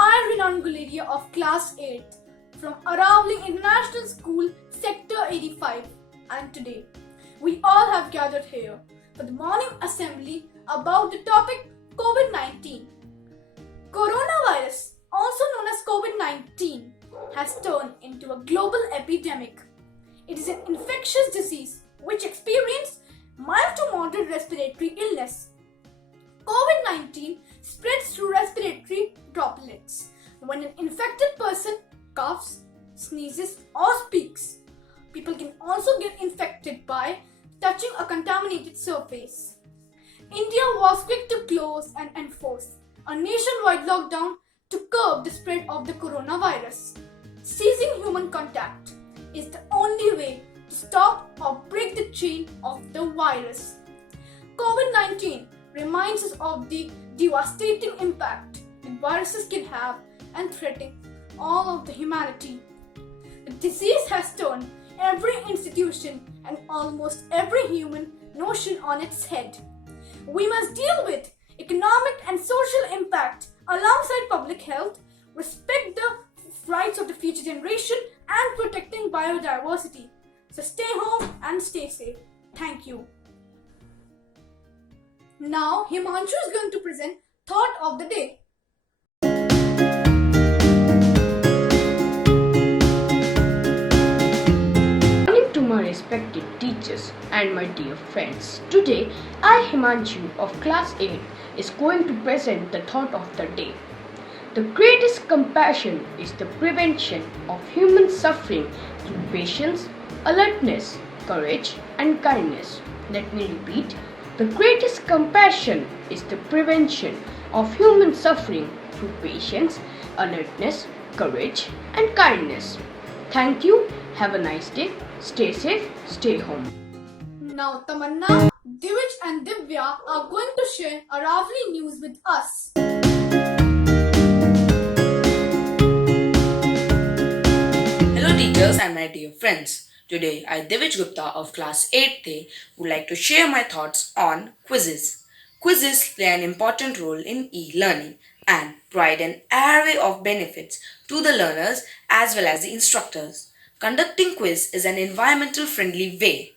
I'm Renan Guleria of Class 8th from Aravalites International School, Sector 85, and today we all have gathered here for the morning assembly about the topic COVID-19. Coronavirus, also known as COVID-19, has turned into a global epidemic. It is an infectious disease which experiences mild to moderate respiratory illness. COVID-19 spreads through respiratory droplets when an infected person coughs, sneezes, or speaks. People can also get infected by touching a contaminated surface. India was quick to close and enforce a nationwide lockdown to curb the spread of the coronavirus. Ceasing human contact is the only way to stop or break the chain of the virus. COVID-19 reminds us of the devastating impact that viruses can have and threaten all of the humanity. The disease has turned every institution and almost every human notion on its head. We must deal with economic and social impact alongside public health, respect the rights of the future generation, and protecting biodiversity. So stay home and stay safe. Thank you. Now Himanshu is going to present Thought of the Day. Morning to my respected teachers and my dear friends. Today, I, Himanshu of Class 8, is going to present the thought of the day. The greatest compassion is the prevention of human suffering through patience, alertness, courage, and kindness. Let me repeat. The greatest compassion is the prevention of human suffering through patience, alertness, courage, and kindness. Thank you. Have a nice day. Stay safe. Stay home. Now Tamanna, Divij and Divya are going to share Aravali news with us. Hello teachers and my dear friends. Today I, Divij Gupta of Class 8A, would like to share my thoughts on quizzes. Quizzes play an important role in e-learning and provide an array of benefits to the learners as well as the instructors. Conducting quiz is an environmental friendly way,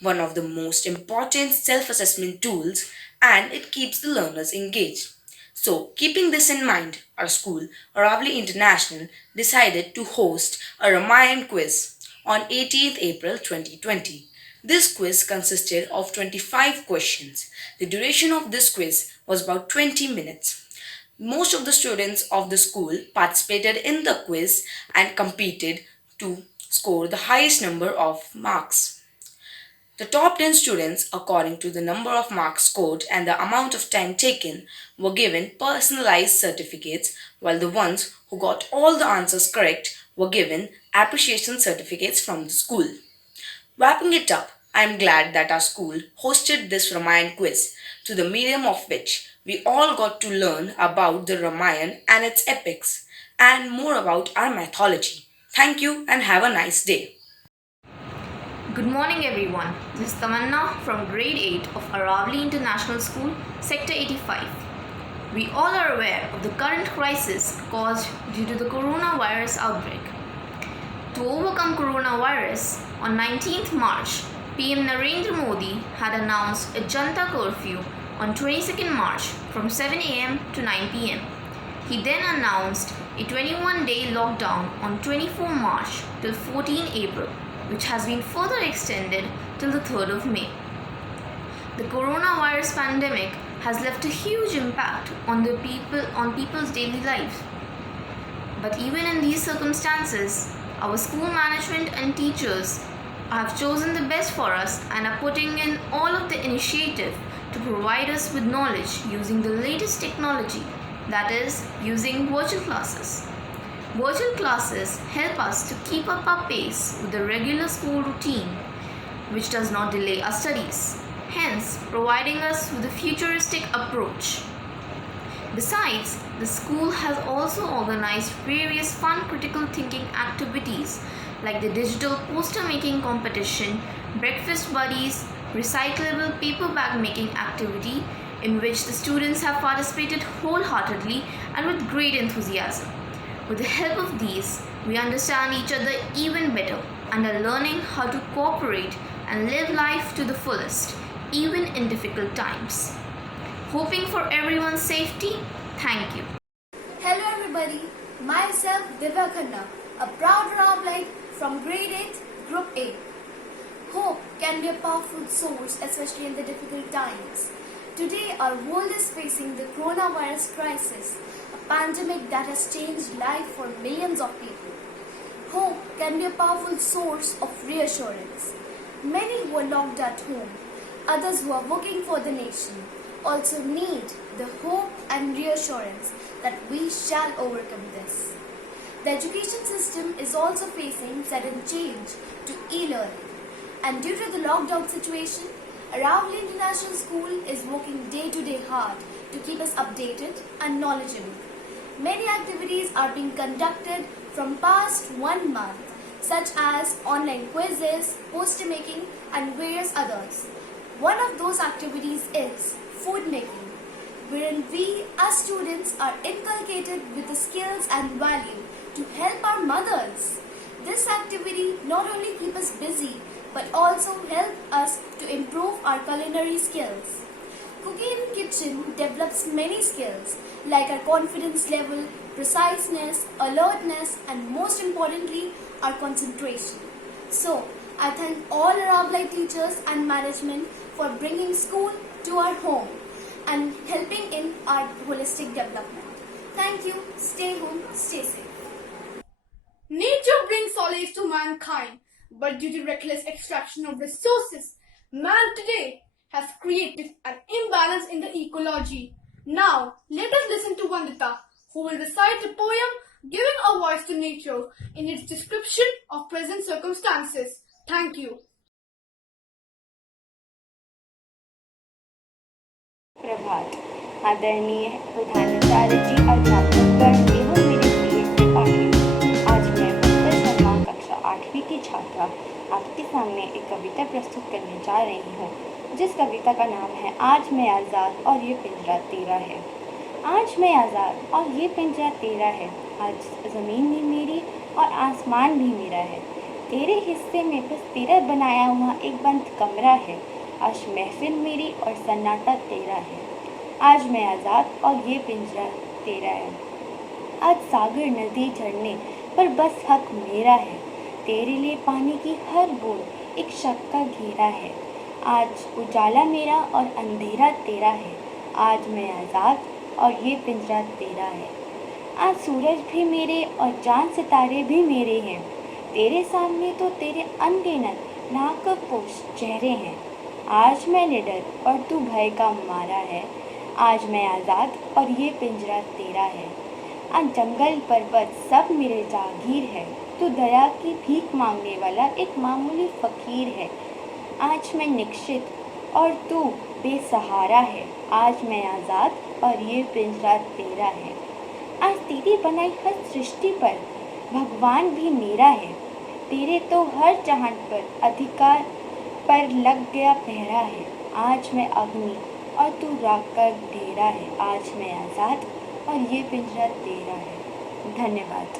one of the most important self-assessment tools, and it keeps the learners engaged. So, keeping this in mind, our school, Aravali International, decided to host a Ramayan quiz on 18th April 2020. This quiz consisted of 25 questions. The duration of this quiz was about 20 minutes. Most of the students of the school participated in the quiz and competed to score the highest number of marks. The top 10 students, according to the number of marks scored and the amount of time taken, were given personalized certificates, while the ones who got all the answers correct were given appreciation certificates from the school. Wrapping it up, I am glad that our school hosted this Ramayan quiz, through the medium of which we all got to learn about the Ramayan and its epics, and more about our mythology. Thank you and have a nice day. Good morning everyone. This is Tamanna from grade 8 of Aravali International School, Sector 85. We all are aware of the current crisis caused due to the coronavirus outbreak. To overcome coronavirus, on 19th March, PM Narendra Modi had announced a Janta curfew on 22nd March from 7 am to 9 pm. He then announced a 21-day lockdown on 24 March till 14 April, which has been further extended till the 3rd of May. The coronavirus pandemic has left a huge impact on people's daily lives. But even in these circumstances, our school management and teachers have chosen the best for us and are putting in all of the initiative to provide us with knowledge using the latest technology, that is, using virtual classes. Virtual classes help us to keep up our pace with the regular school routine, which does not delay our studies, hence providing us with a futuristic approach. Besides, the school has also organized various fun critical thinking activities like the digital poster making competition, breakfast buddies, recyclable paper bag making activity, in which the students have participated wholeheartedly and with great enthusiasm. With the help of these, we understand each other even better and are learning how to cooperate and live life to the fullest, even in difficult times. Hoping for everyone's safety, thank you. Hello everybody, myself Divya Khanna, a proud Aravalite from grade 8, group A. Hope can be a powerful source, especially in the difficult times. Today our world is facing the coronavirus crisis, a pandemic that has changed life for millions of people. Hope can be a powerful source of reassurance. Many who are locked at home, others who are working for the nation, also need the hope and reassurance that we shall overcome this. The education system is also facing sudden change to e-learning, and due to the lockdown situation, Aravali International School is working day-to-day hard to keep us updated and knowledgeable. Many activities are being conducted from past 1 month, such as online quizzes, poster making, and various others. One of those activities is food making, wherein we as students are inculcated with the skills and value to help our mothers. This activity not only keeps us busy but also help us to improve our culinary skills. Cooking in kitchen develops many skills like our confidence level, preciseness, alertness, and most importantly, our concentration. So, I thank all Aravali teachers and management for bringing school to our home and helping in our holistic development. Thank you. Stay home, stay safe. Nature brings solace to mankind, but due to reckless extraction of resources, man today has created an imbalance in the ecology. Now, let us listen to Vandita, who will recite a poem giving a voice to nature in its description of present circumstances. Thank you. प्रभात आदरणीय प्रधानाचार्य जी, अध्यापकगण एवं मेरे प्रिय पाठक, आज मैं उत्तर शर्मा कक्षा 8वीं की छात्रा आपके सामने एक कविता प्रस्तुत करने जा रही हूँ, जिस कविता का नाम है आज मैं आज़ाद और ये पिंजरा तेरा है। आज मैं आज़ाद और ये पिंजरा तेरा है, आज ज़मीन भी मेरी और आसमान भी मेरा है, तेरे हिस्से में बस तेरा बनाया हुआ एक बंद कमरा है, आज महफिल मेरी और सन्नाटा तेरा है। आज मैं आज़ाद और ये पिंजरा तेरा है। आज सागर नदी झरने पर बस हक मेरा है, तेरे लिए पानी की हर बूंद एक शक का घेरा है। आज उजाला मेरा और अंधेरा तेरा है, आज मैं आज़ाद और ये पिंजरा तेरा है। आज सूरज भी मेरे और चाँद सितारे भी मेरे हैं, तेरे सामने तो तेरे अनगिनत नाकपोश चेहरे हैं। आज मैं निडर और तू भय का मारा है, आज मैं आज़ाद और ये पिंजरा तेरा है। आज जंगल पर्वत सब मेरे जागीर है, तू दया की भीख मांगने वाला एक मामूली फ़कीर है। आज मैं निश्चित और तू बेसहारा है, आज मैं आज़ाद और ये पिंजरा तेरा है। आज तेरी बनाई हर सृष्टि पर भगवान भी मेरा है, तेरे तो हर चाहत पर अधिकार पर लग गया पहरा है। आज मैं अग्नि और तू राख का ढेरा है, आज मैं आज़ाद और ये पिंजरा तेरा है। धन्यवाद।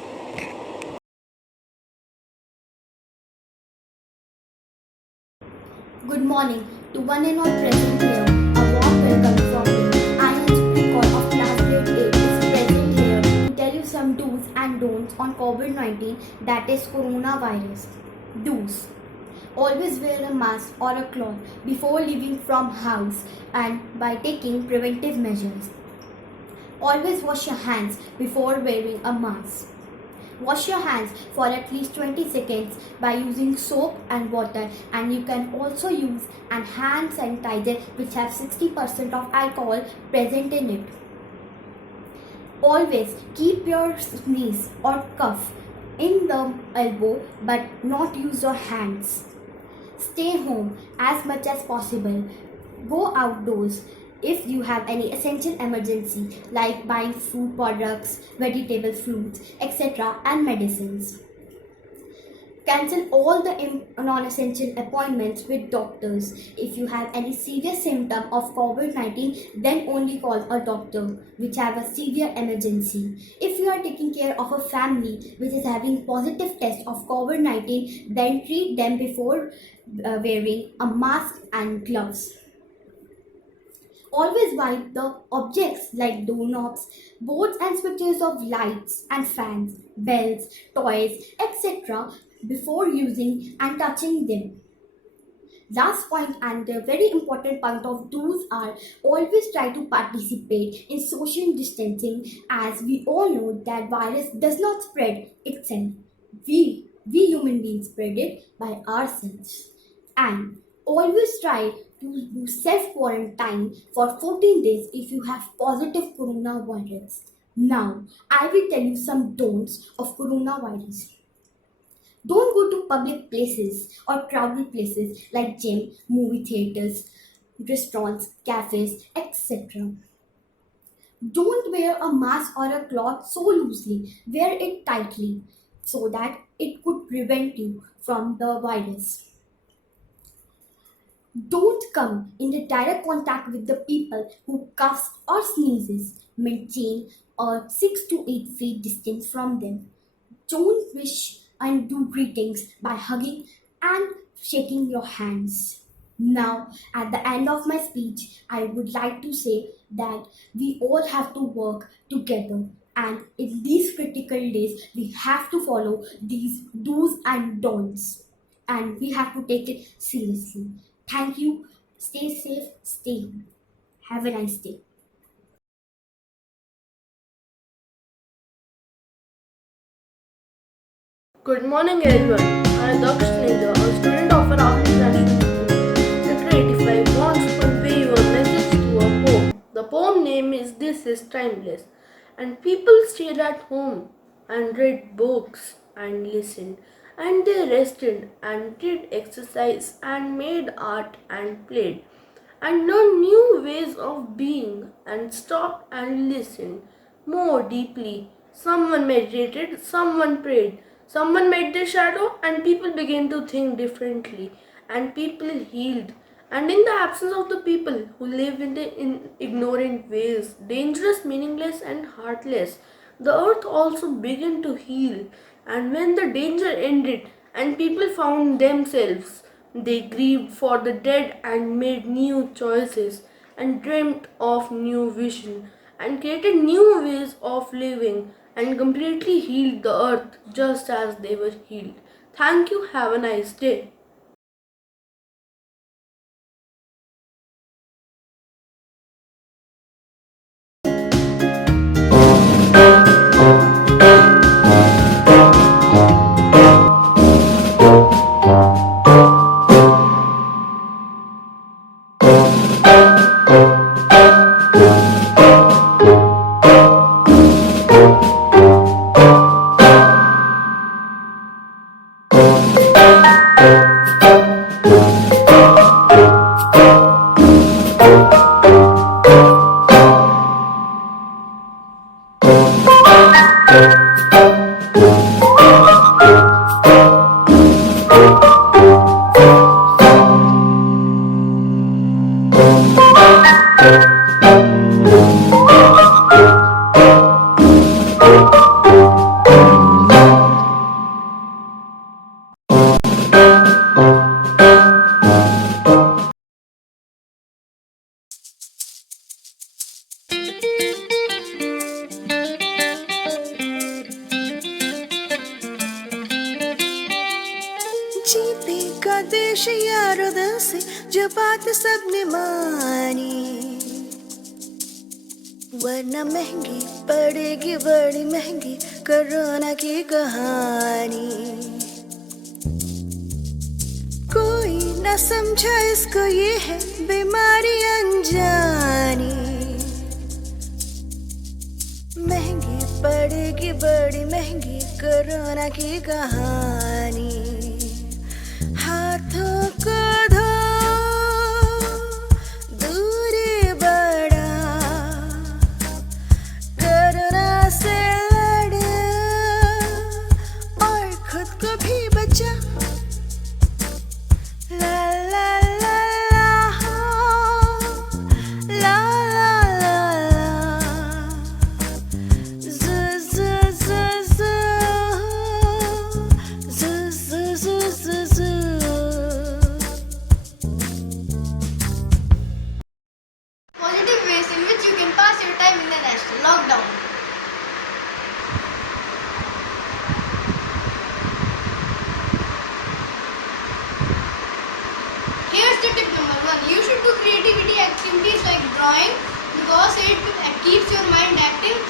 Good morning to one and all present here. A warm welcome from me. I am Supreme of class grade 8 is present here to tell you some do's and don'ts on COVID-19, that is coronavirus. Do's. Always wear a mask or a cloth before leaving from house and by taking preventive measures. Always wash your hands before wearing a mask. Wash your hands for at least 20 seconds by using soap and water, and you can also use an hand sanitizer which has 60% of alcohol present in it. Always keep your sneeze or cough in the elbow but not use your hands. Stay home as much as possible. Go outdoors if you have any essential emergency like buying food products, vegetables, fruits, etc. and medicines. Cancel all the non-essential appointments with doctors. If you have any serious symptom of COVID-19, then only call a doctor which have a severe emergency. If you are taking care of a family which is having positive test of COVID-19, then treat them before wearing a mask and gloves. Always wipe the objects like doorknobs, boards and switches of lights and fans, bells, toys, etc. before using and touching them. Last point and the very important point of those are always try to participate in social distancing, as we all know that virus does not spread itself. We human beings spread it by ourselves. And always try to do self quarantine for 14 days if you have positive coronavirus. Now, I will tell you some don'ts of coronavirus. Don't go to public places or crowded places like gym, movie theaters, restaurants, cafes, etc. Don't wear a mask or a cloth so loosely. Wear it tightly so that it could prevent you from the virus. Don't come in the direct contact with the people who coughs or sneezes. Maintain a 6 to 8 feet distance from them. Don't wish and do greetings by hugging and shaking your hands. Now, at the end of my speech, I would like to say that we all have to work together, and in these critical days, we have to follow these do's and don'ts, and we have to take it seriously. Thank you. Stay safe, stay home. Have a nice day. Good morning everyone. I am Dr. Sneha, a student of Aravalites National School. Sector 85 wants to convey you a message through a poem. The poem name is This is Timeless. And people stayed at home and read books and listened, and they rested and did exercise and made art and played and learned new ways of being and stopped and listened more deeply. Someone meditated, someone prayed, someone met their shadow, and people began to think differently, and people healed. And in the absence of the people who live in the ignorant ways, dangerous, meaningless, and heartless, the earth also began to heal. And when the danger ended and people found themselves, they grieved for the dead and made new choices and dreamt of new vision and created new ways of living and completely healed the earth just as they were healed. Thank you. Have a nice day. जीतेगा देश यारों दिल से जो बात सबने मानी, वरना महंगी पड़ेगी बड़ी महंगी कोरोना की कहानी। कोई न समझा इसको, ये है बीमारी अनजानी। महंगी पड़ेगी बड़ी महंगी कोरोना की कहानी। हाथों को धो, दूरी बढ़ा, कोरोना से लड़ और खुद को भी बचा। drawing because it keeps your mind active,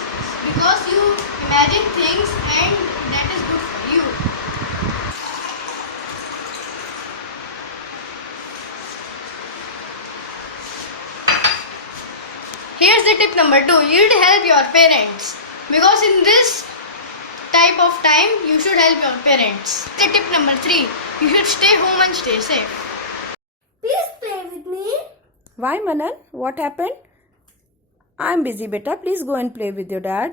because you imagine things and that is good for you. Here's the tip number 2. You should help your parents, because in this type of time you should help your parents. The tip number 3. You should stay home and stay safe. Please play with me. Why, Manan? What happened? I'm busy, beta. Please go and play with your dad.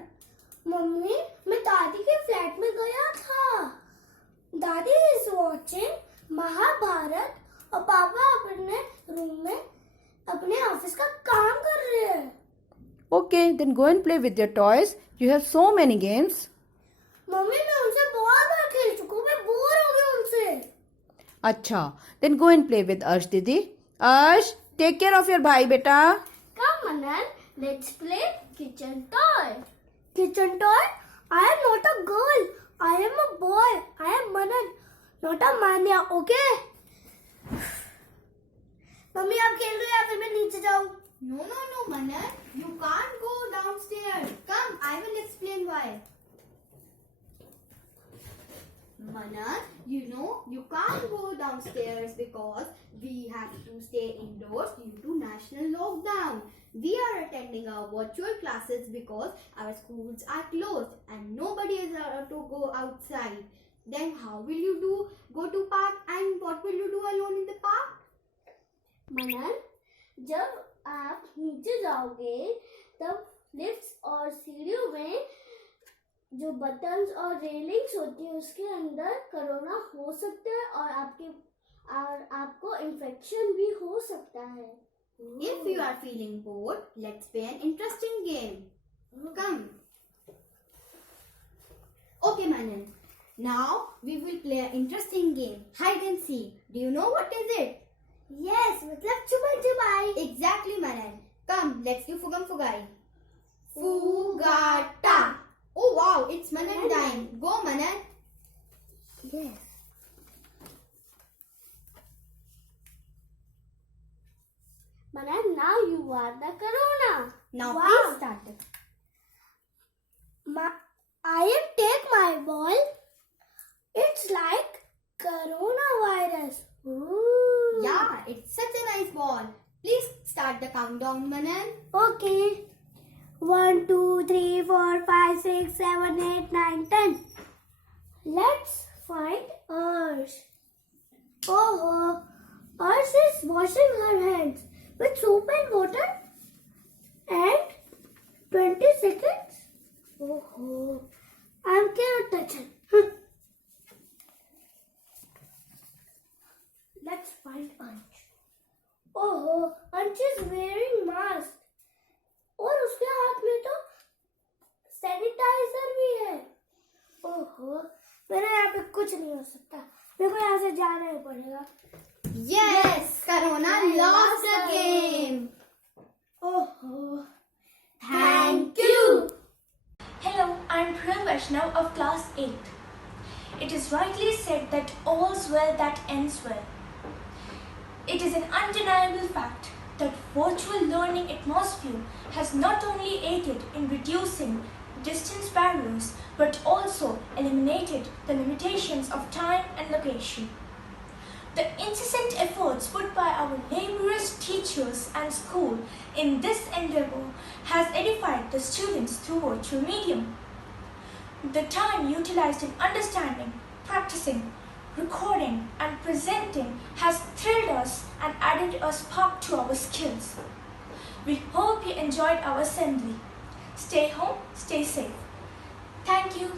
Mummy, मैं दादी के flat में गया था. दादी is watching Mahabharat और पापा अपने रूम में अपने ऑफिस का काम कर रहे हैं. Okay, then go and play with your toys. You have so many games. Mummy, मैं उनसे बहुत बार खेल चुका हूँ. मैं बोर हो गया उनसे. Acha, then go and play with Arsh, Didi. Arsh, take care of your bhai, beta. Come, Manan, let's play kitchen toy. Kitchen toy? I am not a girl. I am a boy. I am Manan, not a Manya, okay? Mummy, आप खेल रहे हो या फिर मैं नीचे जाऊँ? No, Manan. You can't go downstairs. Come, I will explain why. Manan, you know you can't go downstairs because we have to stay indoors due to national lockdown. We are attending our virtual classes because our schools are closed and nobody is allowed to go outside. Then how will you go to park, and what will you do alone in the park? मनन, जब आप नीचे जाओगे तब lifts और सीढ़ियों में जो buttons और रेलिंग्स होती है उसके अंदर कोरोना हो सकता है और आपको इन्फेक्शन भी हो सकता है. If you are feeling bored, let's play an interesting game. Come. Okay, Manan. Now we will play an interesting game. Hide and seek. Do you know what is it? Yes, मतलब छुपन छुपाई. Exactly, Manan. Come, let's do Fugam Fugai. Fugata. Oh wow, it's Manan time. Go, Manan. Yes. Manan, now you are the corona. Now wow. please start it. I take my ball. It's like coronavirus. Ooh. Yeah, it's such a nice ball. Please start the countdown, Manan. Okay. 1, 2, 3, 4, 5, 6, 7, 8, 9, 10. Let's find Arsh. Oh, Arsh is washing her hands with soap and water. And 20 seconds. Oh, I cannot touch him. Let's find Ansh. Oh, Ansh is wearing mask. और उसके हाथ में तो sanitiser भी है. ओहो, मेरे यहाँ पे कुछ नहीं हो सकता. मेरे को यहाँ से जाना ही पड़ेगा. Yes, Corona lost the game. ओहो, Thank you. Hello, I'm Priya Vaishnav of class 8. It is rightly said that all's well that ends well. It is an undeniable fact that virtual learning atmosphere has not only aided in reducing distance barriers but also eliminated the limitations of time and location. The incessant efforts put by our laborious teachers and school in this endeavor has edified the students through virtual medium. The time utilized in understanding, practicing, recording and presenting has thrilled us and added a spark to our skills. We hope you enjoyed our assembly. Stay home, stay safe. Thank you.